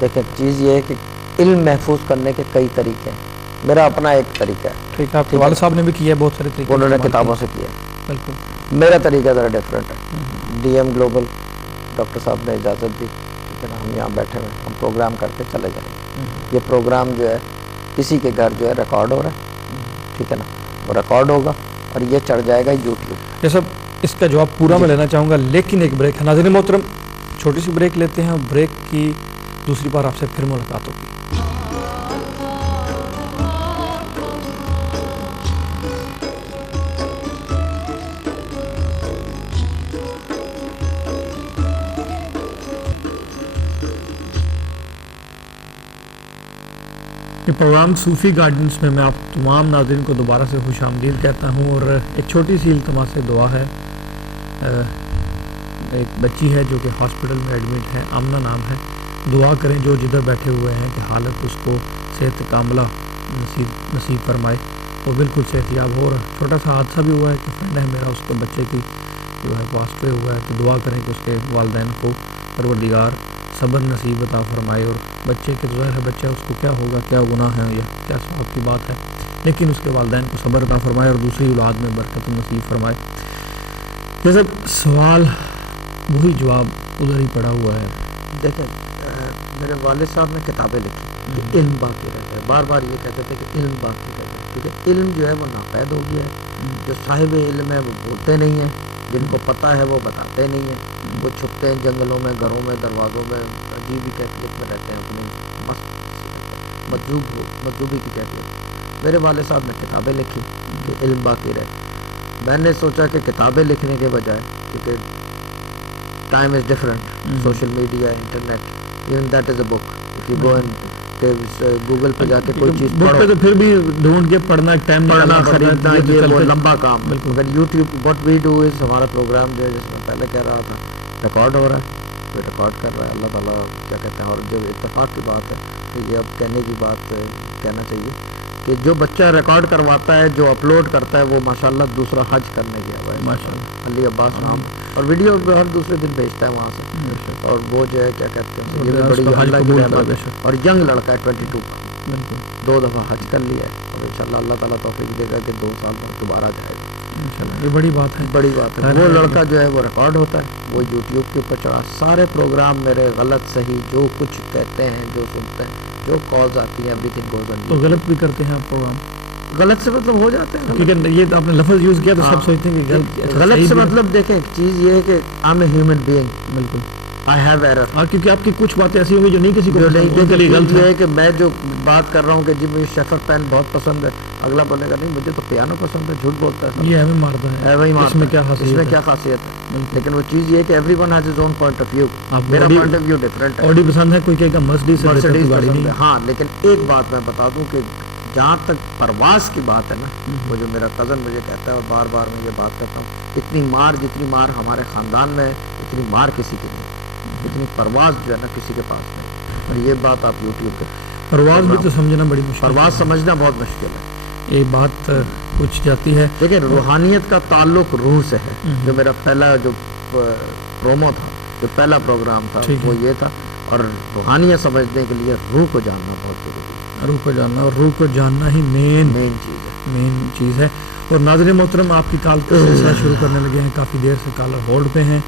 دیکھیں چیز یہ ہے کہ علم محفوظ کرنے کے کئی طریقے ہیں. میرا اپنا ایک طریقہ ہے. ٹھیک ہے, آپ کے والد صاحب نے بھی کیا ہے بہت سارے طریقے, انہوں نے کتابوں سے کیا. بالکل, میرا طریقہ ذرا ڈفرینٹ ہے. ڈی ایم گلوبل ڈاکٹر صاحب نے اجازت دی, ٹھیک ہے نا, ہم یہاں بیٹھے ہوئے, ہم پروگرام کر کے چلے جائیں. یہ پروگرام جو ہے کسی کے گھر جو ہے ریکارڈ ہو رہا ہے, ٹھیک ہے نا, وہ ریکارڈ ہوگا اور یہ چڑھ جائے گا یوٹیوب. یہ سب اس کا جواب پورا میں لینا چاہوں گا, لیکن ایک بریک ہے. ناظرین محترم, چھوٹی سی بریک لیتے ہیں, اور بریک کی دوسری بار آپ سے پھر ملاقات ہوگی. یہ پروگرام صوفی گارڈنز میں آپ تمام ناظرین کو دوبارہ سے خوش آمدید کہتا ہوں, اور ایک چھوٹی سی التماس دعا ہے. ایک بچی ہے جو کہ ہاسپٹل میں ایڈمٹ ہے, آمنہ نام ہے. دعا کریں جو جدھر بیٹھے ہوئے ہیں کہ حالت اس کو صحت کاملہ نصیب فرمائے, وہ بالکل صحت یاب ہو. رہا چھوٹا سا حادثہ بھی ہوا ہے کہ فرینڈ ہے میرا, اس کے بچے کی جو ہے پاسٹ ہوا ہے, تو دعا کریں کہ اس کے والدین کو پروردگار صبر نصیب عطا فرمائے. اور بچے کے ظاہر ہے بچہ, اس کو کیا ہوگا, کیا گناہ ہے یا کیا ثواب کی بات ہے, لیکن اس کے والدین کو صبر عطا فرمائے اور دوسری اولاد میں برکت نصیب فرمائے. یہ سب سوال وہی جواب ادھر ہی پڑا ہوا ہے. دیکھیں میرے والد صاحب نے کتابیں لکھی کہ علم باقی رہتا ہے. بار بار یہ کہتے تھے کہ علم باقی رہتا ہے, کیونکہ علم جو ہے وہ ناپید ہو گیا ہے. جو صاحب علم ہے وہ بولتے نہیں ہیں, جن کو پتہ ہے وہ بتاتے نہیں ہیں. وہ چھپتے ہیں جنگلوں میں, گھروں میں, دروازوں میں, عجیب ہی کیفیت میں رہتے ہیں, اپنی مجذوبی کی کیفیت. میرے والد صاحب نے کتابیں لکھی کہ علم باقی رہے. میں نے سوچا کہ کتابیں لکھنے کے بجائے, کیونکہ time is different, social media, internet, even that is a book. If you go Google پہ جا کے کوئی چیز پڑھو تو پھر بھی ڈھونڈ کے پڑھنا, ٹائم پڑھنا, خریدنا, یہ وہ لمبا کام. اگر YouTube what we do is, ہمارا پروگرام جو ہے جس میں پہلے کہہ رہا تھا ریکارڈ ہو رہا ہے, کوئی ریکارڈ کر رہا ہے. اللہ تعالیٰ کیا کہتے ہیں, اور جو اتفاق کی بات ہے کہ یہ اب کہنے کی بات کہنا چاہیے کہ جو بچہ ریکارڈ کرواتا ہے, جو اپلوڈ کرتا ہے, وہ ماشاءاللہ دوسرا حج کرنے گیا ہوا ہے ماشاءاللہ, علی عباس نام, اور ویڈیو ہر دوسرے دن بھیجتا ہے وہاں سے. اور وہ جو ہے کیا کہتے ہیں, یہ بھی بڑی اللہ کی رحمت ہے. اور ینگ لڑکا ہے 22 کا, 2 دفعہ حج کر لیا ہے, اور انشاءاللہ اللہ تعالیٰ توفیق دے گا کہ 2 سال بعد دوبارہ جائے گا. یہ بڑی بات ہے, بڑی بات ہے. وہ لڑکا جو ہے وہ ریکارڈ ہوتا ہے, وہ یوٹیوب کے اوپر چڑھا. سارے پروگرام میرے غلط صحیح جو کچھ کہتے ہیں, جو سنتے ہیں, جو کالز آتی ہیں, ایوری تھنگ گوز آن. تو غلط بھی کرتے ہیں آپ پروگرام, غلط سے مطلب ہو جاتے ہیں, کیونکہ یہ آپ نے لفظ یوز کیا تو سب سوچتے ہیں کہ غلط سے مطلب. دیکھیں ایک چیز یہ ہے کہ I am a human being, بالکل آئی ہیو ایرر. اور کیونکہ آپ کی کچھ باتیں ایسی ہوں گی جو نہیں کسی کو نہیں. غلط ہے کہ میں جو بات کر رہا ہوں کہ جی مجھے شفق پین بہت پسند ہے, اگلا بولے گا نہیں مجھے تو پیانو پسند ہے، جھوٹ بولتا ہے، یہ ہمیں مارتا ہے، وہی اس میں کیا اس خاصیت میں ہے؟ کیا خاصیت ہے؟ لیکن وہ چیز یہ ہے کہ every one has his own point of view. آپ میرا Audi point of view different ہے. آڈی پسند ہے، کوئی کہے گا مرسڈیز مرسڈیز گاڑی پسند نہیں ہے. ہاں لیکن ایک بات میں بتا دوں کہ جہاں تک پرواز کی بات ہے نا، وہ جو میرا کزن مجھے کہتا ہے اور بار بار میں یہ بات کہتا ہوں، اتنی مار جتنی مار ہمارے خاندان میں ہے اتنی مار کسی کی نہیں ہے، اتنی پرواز جو ہے نا کسی کے پاس نہیں. اور یہ بات آپ یوٹیوب پہ پرواز بھی تو سمجھنا بڑی مشکل پرواز ہے، سمجھنا بہت مشکل ہے. یہ بات کچھ جاتی ہے. دیکھیں روحانیت کا تعلق روح سے ہے. جو میرا پہلا جو پرومو تھا، جو پہلا پروگرام تھا وہ یہ تھا. اور روحانیت سمجھنے کے لیے روح کو جاننا بہت ضروری ہے. روح کو جاننا، اور روح کو جاننا ہی مین چیز ہے. اور ناظرین محترم، آپ کی کال کا سلسلہ شروع کرنے لگے ہیں، کافی دیر سے کالر ہولڈ پہ ہیں.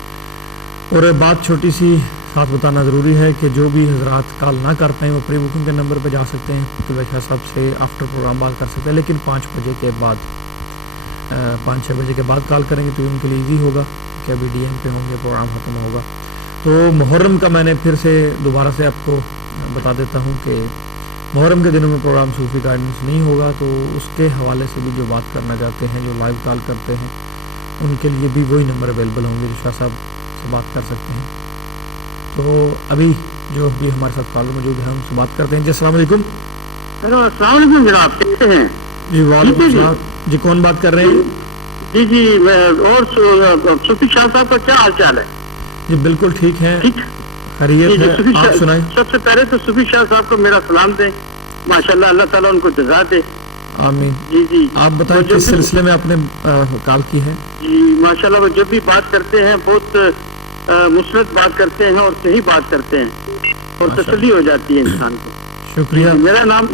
اور بات چھوٹی سی ساتھ بتانا ضروری ہے کہ جو بھی حضرات کال نہ کر پائیں وہ پری بکنگ کے نمبر پہ جا سکتے ہیں، عبداللہ شاہ صاحب سے آفٹر پروگرام بات کر سکتے ہیں، لیکن 5 بجے کے بعد 5-6 بجے کے بعد کال کریں گے تو ان کے لیے ایزی ہوگا کہ ابھی ڈی ایم پہ ہوں گے، پروگرام ختم ہوگا. تو محرم کا میں نے پھر سے دوبارہ سے آپ کو بتا دیتا ہوں کہ محرم کے دنوں میں پروگرام صوفی گائیڈنس نہیں ہوگا، تو اس کے حوالے سے بھی جو بات کرنا چاہتے ہیں، جو لائیو کال کرتے ہیں، ان کے لیے بھی وہی نمبر اویلیبل ہوں گے جو شاہ صاحب سے بات کر سکتے ہیں. تو ابھی جو بھی ہمارے ساتھ کالر موجود ہے ہم سے بات کرتے ہیں. جی السلام علیکم. ہیلو السلام علیکم جناب، کیسے ہیں؟ جی وعلیکم السلام. جی کون بات کر رہے ہیں؟ جی میں اور صوفی شاہ صاحب کا کیا حال چال ہے؟ جی بالکل ٹھیک ہے، ٹھیک خیریت ہے. آپ سنائیں. سب سے پہلے تو صوفی شاہ صاحب کو میرا سلام دیں، ماشاءاللہ اللہ تعالیٰ ان کو جزا دے. آمین. جی آپ بتائیں کس سلسلے میں آپ نے کال کی ہے؟ جی ماشاءاللہ وہ جب بھی بات کرتے ہیں بہت مثبت بات کرتے ہیں اور صحیح بات کرتے ہیں اور تسلی ہو جاتی ہے انسان کو. شکریہ. میرا نام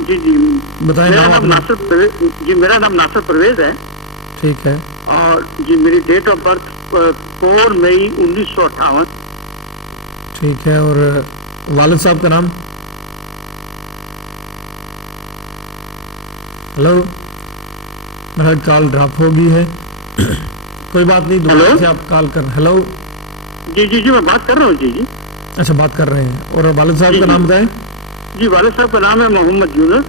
بتائیں. میرا نام ناصر پرویز ہے. ٹھیک ہے. اور جی میری ڈیٹ آف برتھ 4 مئی 1958. ٹھیک ہے. اور والد صاحب کا نام؟ ہلو، میرا کال ڈراپ ہو گئی ہے، کوئی بات نہیں، دوبارہ سے آپ کال کر. ہلو جی میں بات کر رہا ہوں. جی اچھا بات کر رہے ہیں. اور والد صاحب کا نام بتائیں. جی والد صاحب کا نام ہے محمد یونس.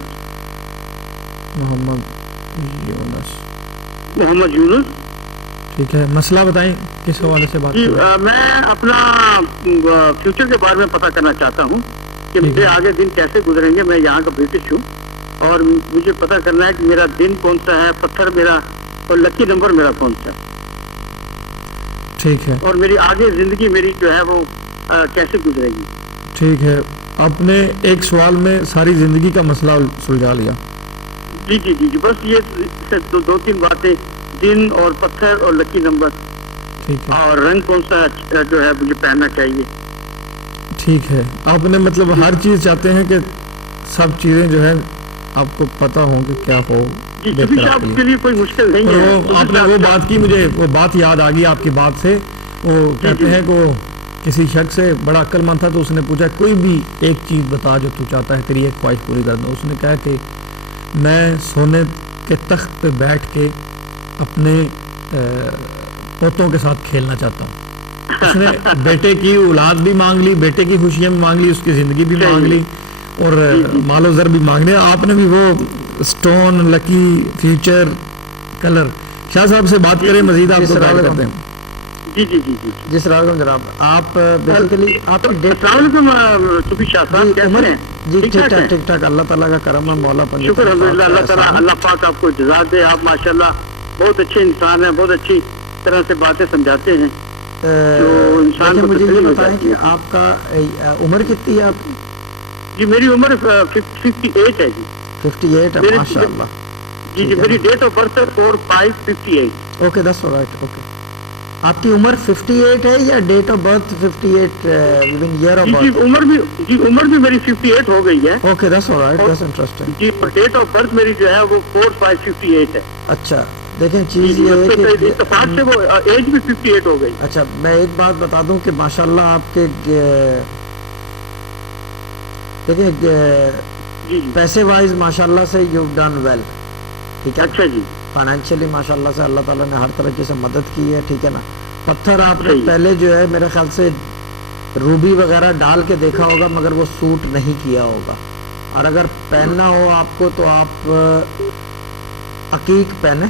محمد یونس. ٹھیک ہے. مسئلہ بتائیں، کس حوالے سے بات؟ جی میں اپنا فیوچر کے بارے میں پتہ کرنا چاہتا ہوں کہ مجھے آگے دن کیسے گزریں گے. میں یہاں کا برٹش ہوں اور مجھے پتہ کرنا ہے کہ میرا دن کون سا ہے، پتھر میرا اور لکی نمبر میرا کون سا ہے. ٹھیک ہے. اور میری آگے زندگی میری جو ہے وہ کیسے گزرے گی. ٹھیک ہے. آپ نے ایک سوال میں ساری زندگی کا مسئلہ سلجھا لیا. جی بس یہ 2-3 باتیں، دن اور پتھر اور لکی نمبر. ٹھیک ہے. اور رنگ کون سا جو ہے مجھے پہننا چاہیے. ٹھیک ہے. آپ نے مطلب ہر چیز چاہتے ہیں کہ سب چیزیں جو ہے آپ کو پتہ ہوں کہ کیا ہو. جی صاحب کے لیے کوئی مشکل نہیں ہے. آپ نے وہ بات کی، مجھے وہ بات یاد آ گئی آپ کی بات سے. وہ کہتے ہیں کہ وہ کسی شخص سے بڑا عقل مند تھا تو اس نے پوچھا کوئی بھی ایک چیز بتا جو تو چاہتا ہے تیری ایک خواہش پوری کر دوں. اس نے کہا کہ میں سونے کے تخت پہ بیٹھ کے اپنے پوتوں کے ساتھ کھیلنا چاہتا ہوں. اس نے بیٹے کی اولاد بھی مانگ لی، بیٹے کی خوشیاں بھی مانگ لی، اس کی زندگی بھی مانگ لی اور مال و زر بھی مانگ لیا. آپ نے بھی وہ اسٹون، لکی، فیوچر، کلر. شاہ صاحب سے بات کریں مزید، آپ کو بات کرتے ہیں. جی السلام علیکم جناب. آپ بیسیکلی آپ کی ڈیٹ. السلام علیکم صوفی شاہ صاحب، کیسے ہیں؟ جی ٹھیک ٹھاک. اللہ تعالیٰ کا کرم ہے، مولا پنجی. شکر الحمدللہ. اللہ تعالیٰ اللہ پاک آپ کو جزا دے. آپ ماشاءاللہ بہت اچھے انسان ہیں، بہت اچھی طرح سے باتیں سمجھاتے ہیں. تو انسان کو مجھے یہ بتائیں کہ آپ کا عمر کتنی ہے آپ کی؟ جی میری عمر 58 ہے. جی 58 ہے، ماشاء اللہ. جی میری date of birth 4/5/58. Okay that's alright. Okay آپ کی عمر 58 ہے یا date of birth 58 even year of birth? عمر بھی میری 58 ہو گئی ہے. Okay that's alright, that's interesting. جی ڈیٹ آف برتھ میری جو ہے وہ 4/5/58 ہے. اچھا دیکھیں چیز یہ ہے کہ اتفاق سے وہ ایج بھی 58 ہو گئی. اچھا میں ایک بات بتا دوں کہ ماشاءاللہ آپ کے دیکھیں پیسے وائز ماشاءاللہ سے یو ڈن ویل. ٹھیک ہے. اچھا جی. فائنینشلی ماشاءاللہ سے اللہ تعالیٰ نے ہر طرح کی سے مدد کی ہے. ٹھیک ہے نا. پتھر آپ نے پہلے جو ہے میرے خیال سے روبی وغیرہ ڈال کے دیکھا ہوگا مگر وہ سوٹ نہیں کیا ہوگا. اور اگر پہننا ہو آپ کو تو آپ عقیق پین ہے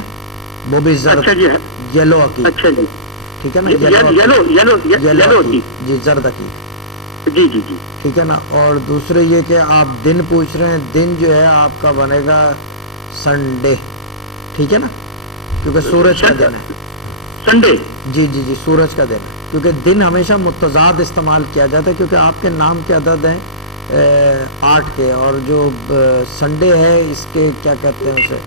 وہ بھی زرد اچھا جی یلو عقیق اچھا جی ٹھیک ہے نا یلو عقیق جی زرد عقیق جی جی جی ٹھیک ہے نا. اور دوسرے یہ کہ آپ دن پوچھ رہے ہیں دن جو ہے آپ کا بنے گا سنڈے ٹھیک ہے نا کیونکہ سورج کا دن ہے سنڈے جی جی جی سورج کا دن ہے کیونکہ دن ہمیشہ متضاد استعمال کیا جاتا ہے کیونکہ آپ کے نام کے عدد ہیں 8 کے اور جو سنڈے ہے اس کے کیا کہتے ہیں اسے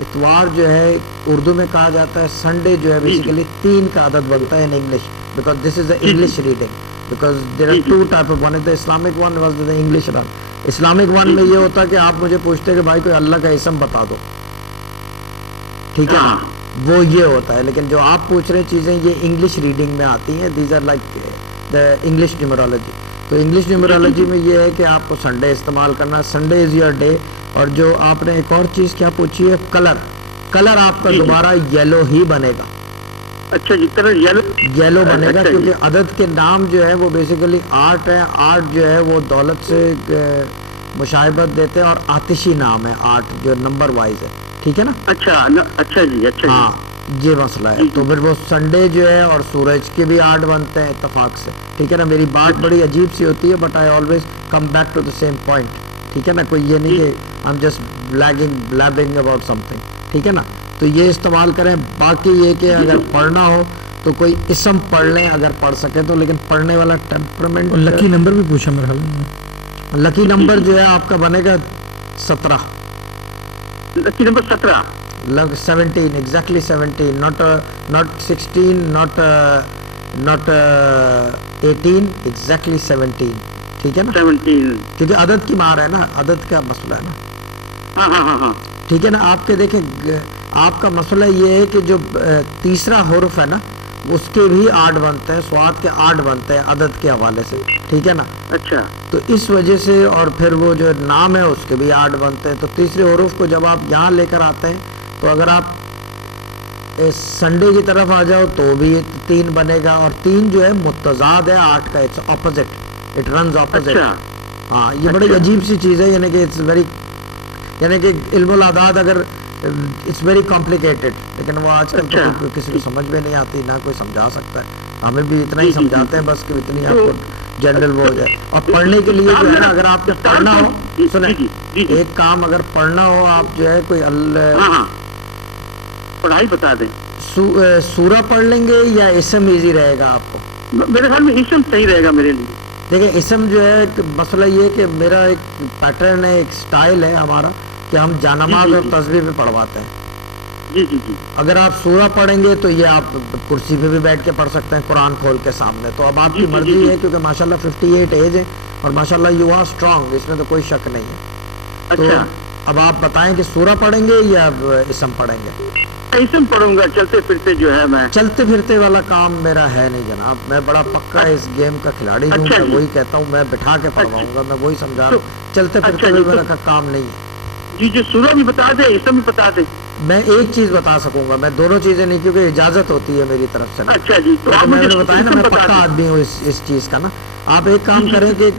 اتوار جو ہے اردو میں کہا جاتا ہے سنڈے جو ہے بیسیکلی 3 کا عدد بنتا ہے in English because this is a English reading because there are 2 type of one is the Islamic one was the English one. Islamic one میں یہ ہوتا ہے کہ آپ مجھے پوچھتے کہ بھائی کوئی اللہ کا اسم بتا دو ٹھیک ہے نا وہ یہ ہوتا ہے لیکن جو آپ پوچھ رہے چیزیں یہ انگلش ریڈنگ میں آتی ہیں these are like the English numerology. تو انگلش نیومرولوجی میں یہ ہے کہ آپ کو سنڈے استعمال کرنا سنڈے از یور ڈے. اور جو آپ نے ایک اور چیز کیا پوچھی ہے کلر آپ کا دوبارہ یلو ہی بنے گا. اچھا جی کلر یلو بنے گا کیونکہ عدد کے نام جو ہے وہ بیسیکلی 8 ہیں. 8 جو ہے وہ دولت سے مشابہت دیتے ہیں اور آتشی نام ہے 8 جو نمبر وائز ہے ٹھیک ہے نا. اچھا جی ہاں یہ مسئلہ ہے. تو پھر وہ سنڈے جو ہے اور سورج کے بھی 8 بنتے ہیں اتفاق سے ٹھیک ہے نا. میری بات بڑی عجیب سی ہوتی ہے but I always come back to the same point ٹھیک ہے نا. کوئی یہ نہیں کہ ہم just blabbing about something ٹھیک ہے نا. تو یہ استعمال کریں. باقی یہ کہ اگر پڑھنا ہو تو کوئی اسم پڑھ لیں اگر پڑھ سکے تو لیکن پڑھنے والا ٹیمپرمنٹ. لکی نمبر بھی پوچھا میرے خیال میں. لکی نمبر جو ہے آپ کا بنے گا 17 lucky number 17 17 exactly 17 not 16 not 18 exactly 17 ٹھیک ہے نا. 17 کیونکہ عدد کی مار ہے نا عدد کا مسئلہ ہے نا. ہاں ٹھیک ہے نا. آپ کے دیکھیں آپ کا مسئلہ یہ ہے کہ جو تیسرا حرف ہے نا اس کے بھی 8 بنتے ہیں سواد کے 8 بنتے ہیں عدد کے حوالے سے ٹھیک ہے نا. اچھا تو اس وجہ سے اور پھر وہ جو نام ہے اس کے بھی 8 بنتے ہیں. تو تیسرے حرف کو جب آپ یہاں لے کر آتے ہیں تو اگر آپ سنڈے کی طرف آ جاؤ تو بھی 3 بنے گا اور 3 جو ہے متضاد ہے 8 کا it's opposite it runs opposite. ہاں یہ بڑی عجیب سی چیز ہے یعنی کہ اٹس ویری یعنی کہ علم الاعداد اگر اٹس ویری کمپلیکیٹڈ لیکن وہ آج کل تو کسی کو سمجھ میں نہیں آتی نہ کوئی سمجھا سکتا ہے. ہمیں بھی اتنا ہی سمجھاتے ہیں بس کہ اتنی آپ کو جنرل وہ ہو جائے. اور پڑھنے کے لیے جو ہے نا اگر آپ کو پڑھنا ہو سنیں ایک کام اگر پڑھنا ہو آپ جو ہے کوئی پڑھائی بتا دیں سورہ پڑھ لیں گے یا اسم ایزی رہے گا آپ کو. میرے خیال میں اسم صحیح رہے گا میرے لیے. دیکھیں اسم جو ہے مسئلہ یہ کہ میرا ایک پیٹرن ہے ایک سٹائل ہے ہمارا کہ ہم جانماز اور تسبیح پہ پڑھواتے ہیں. جی جی جی اگر آپ سورہ پڑھیں گے تو یہ آپ کرسی پہ بھی بیٹھ کے پڑھ سکتے ہیں قرآن کھول کے سامنے. تو اب آپ کی مرضی ہے کیونکہ ماشاءاللہ 58 ایج ہے اور ماشاءاللہ یو آر اسٹرانگ اس میں تو کوئی شک نہیں ہے. تو اب آپ بتائیں کہ سورہ پڑھیں گے یا اسم پڑھیں گے. اسم پڑھوں گا چلتے پھرتے جو ہے میں چلتے پھرتے والا کام میرا ہے نہیں جناب. میں بڑا پکا اس گیم کا کھلاڑی ہوں. میں وہی کہتا ہوں میں بٹھا کے پڑھواؤں گا. میں وہی سمجھا رہا ہوں چلتے پھرتے ہوئے میرا کام نہیں ہے. جی جی سورہ بھی بتا دیں اسم بھی بتا دیں. میں ایک چیز بتا سکوں گا میں دونوں چیزیں نہیں کیونکہ اجازت ہوتی ہے میری طرف سے. اچھا جی تو آپ میں نے بتایا نا میں پکا آدمی ہوں اس چیز کا نا. آپ ایک کام کریں کہ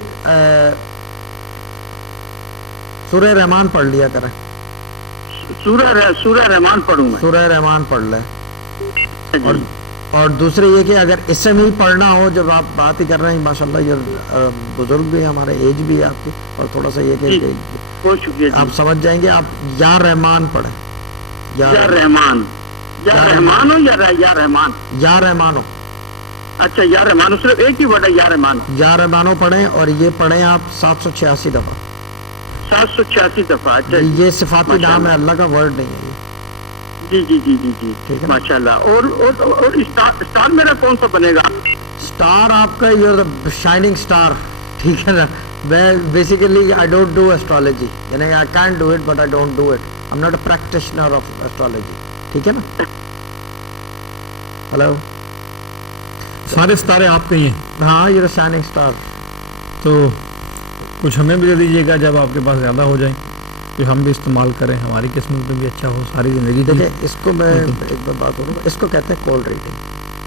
سورہ رحمان پڑھ لیا کریں. سورہ رحمان پڑھوں میں. سورہ رحمان پڑھ لیں. اور دوسرے یہ کہ اگر اسم ہی پڑھنا ہو جب آپ بات ہی کر رہے ہیں ماشاءاللہ یہ بزرگ بھی ہے ہمارے ایج بھی ہے آپ کی اور تھوڑا سا یہ کہ بہت شکریہ آپ سمجھ جائیں گے. آپ یا رحمان پڑھیں. یا رحمان ہو یا رحمان یا رحمان ہو. اچھا یا رحمان صرف ایک ہی ورڈ ہے یا رحمان. یا رحمان ہو پڑھیں اور یہ پڑھیں آپ 786 دفعہ. 786 دفعہ. یہ صفاتی نام ہے اللہ کا ورڈ نہیں ہے. جی جی جی جی جی ماشاءاللہ. اور اسٹار میرا کون سا بنے گا؟ اسٹار آپ کا you are the shining star ٹھیک ہے نا. میں basically I don't do astrology یعنی I can do it but I don't do it. I am not a practitioner of astrology ٹھیک ہے نا. ہلو سارے ستارے آپ کے ہی ہیں. ہاں یہ شائننگ اسٹار. تو کچھ ہمیں بھی دے دیجیے گا جب آپ کے پاس زیادہ ہو جائیں کہ ہم بھی استعمال کریں ہماری قسمت میں بھی اچھا ہو ساری زندگی. دیکھیں اس کو میں ایک بار بات کروں گا. اس کو کہتے ہیں کولڈ ریڈنگ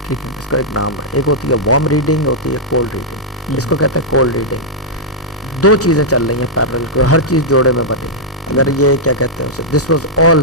ٹھیک ہے. اس کا ایک نام ہے. ایک ہوتی ہے وارم ریڈنگ ہوتی ہے کولڈ ریڈنگ. اس کو کہتے ہیں کولڈ ریڈنگ. 2 چیزیں چل رہی ہیں پیرل کو ہر چیز جوڑے میں بنے. اگر یہ کیا کہتے ہیں اسے this was all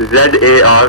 ZAR,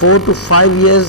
4 to 5 years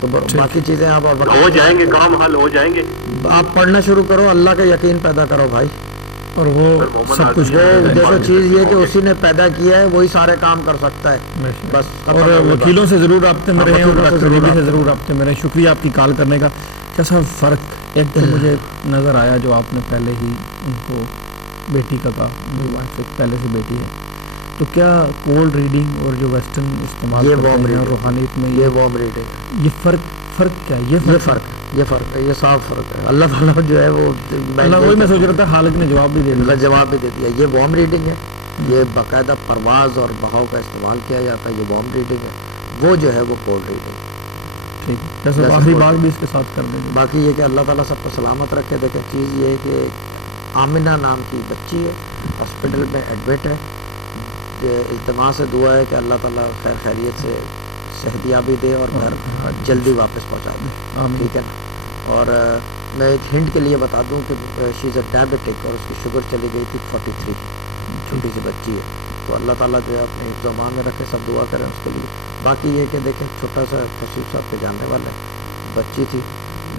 تو باقی چیزیں آپ اور ہو جائیں گے، کام حل ہو جائیں گے. آپ پڑھنا شروع کرو، اللہ کا یقین پیدا کرو بھائی. اور وہ سب کچھ دیکھو چیز یہ کہ اسی نے پیدا کیا ہے، وہی سارے کام کر سکتا ہے بس. اور وکیلوں سے ضرور رابطے میں رہیں اور ڈاکٹر غریبی سے ضرور رابطے میں رہیں. شکریہ آپ کی کال کرنے کا. کیسا فرق ایک تو مجھے نظر آیا جو آپ نے پہلے ہی ان کو بیٹی کا کہا، پہلے سے بیٹی ہے، تو کیا کولڈ ریڈنگ اور جو ویسٹرن استعمال کرتے ہیں روحانیت میں یہ وارم ریڈنگ، یہ فرق کیا ہے؟ یہ فرق ہے، یہ صاف فرق ہے. اللہ تعالیٰ جو ہے وہ وہی میں سوچ رہا تھا، خالق نے جواب بھی دے دیا. جواب بھی دے دیا. یہ وارم ریڈنگ ہے، یہ باقاعدہ پرواز اور بہاؤ کا استعمال کیا جاتا ہے. یہ وارم ریڈنگ ہے، وہ جو ہے وہ کولڈ ریڈنگ. ٹھیک ہے، جیسے آخری بات بھی اس کے ساتھ کر دیں گے. باقی یہ کہ اللہ تعالیٰ سب کو سلامت رکھے. دیکھیں چیز یہ ہے کہ آمنہ نام کی بچی ہے، ہاسپٹل میں ایڈمٹ ہے. التماس سے دعا ہے کہ اللہ تعالیٰ خیر خیریت سے صحتیابی دے اور گھر جلدی واپس پہنچا دے. ٹھیک ہے نا. اور میں ایک ہنٹ کے لیے بتا دوں کہ شی از اے ڈائبیٹک اور اس کی شوگر چلی گئی تھی 43. چھوٹی سی بچی ہے. تو اللہ تعالیٰ جو ہے اپنے حفظ و امان میں رکھے، سب دعا کریں اس کے لیے. باقی یہ کہ دیکھیں چھوٹا سا خصوص صاحب کے جاننے والے بچی تھی،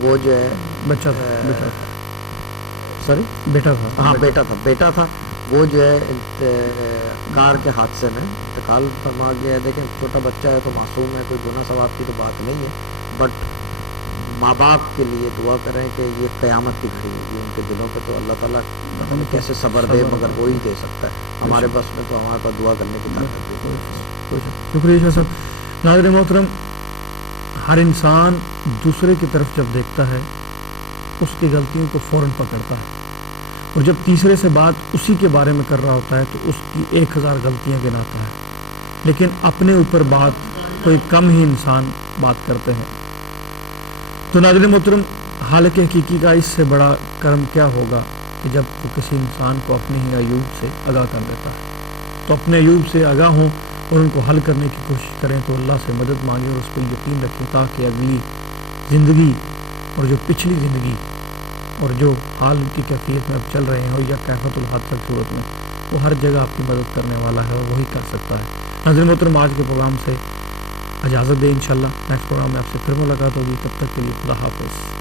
وہ جو ہے بیٹا تھا، وہ جو ہے کار کے حادثے میں انتقال فرما گیا ہے. دیکھیں چھوٹا بچہ ہے تو معصوم ہے، کوئی گناہ ثواب کی تو بات نہیں ہے، بٹ ماں باپ کے لیے دعا کریں کہ یہ قیامت کی گھڑی ہے یہ ان کے دلوں پہ. تو اللہ تعالیٰ ہمیں کیسے صبر دے، مگر وہی دے سکتا ہے. ہمارے بس میں تو ہمارے پاس دعا کرنے کی طاقت نہیں. شکریہ شاہ صاحب. ناظرین محترم، ہر انسان دوسرے کی طرف جب دیکھتا ہے اس کی غلطیوں کو فوراً پکڑتا ہے، اور جب تیسرے سے بات اسی کے بارے میں کر رہا ہوتا ہے تو اس کی 1000 غلطیاں گناتا ہے. لیکن اپنے اوپر بات کوئی کم ہی انسان بات کرتے ہیں. تو ناظرین محترم، خالق حقیقی کا اس سے بڑا کرم کیا ہوگا کہ جب وہ کسی انسان کو اپنے ہی عیوب سے آگاہ کر دیتا ہے. تو اپنے عیوب سے آگاہ ہوں اور ان کو حل کرنے کی کوشش کریں، تو اللہ سے مدد مانگیں اور اس پر یقین رکھیں، تاکہ اگلی زندگی اور جو پچھلی زندگی اور جو حال ان کی کیفیت میں اب چل رہے ہوں یا کیفیت الحال تک صورت میں، وہ ہر جگہ آپ کی مدد کرنے والا ہے اور وہی کر سکتا ہے. ناظرین محترم، آج کے پروگرام سے اجازت دیں. انشاءاللہ نیکسٹ پروگرام میں آپ سے پھر ملاقات ہوگی. تب تک کے لیے خدا حافظ.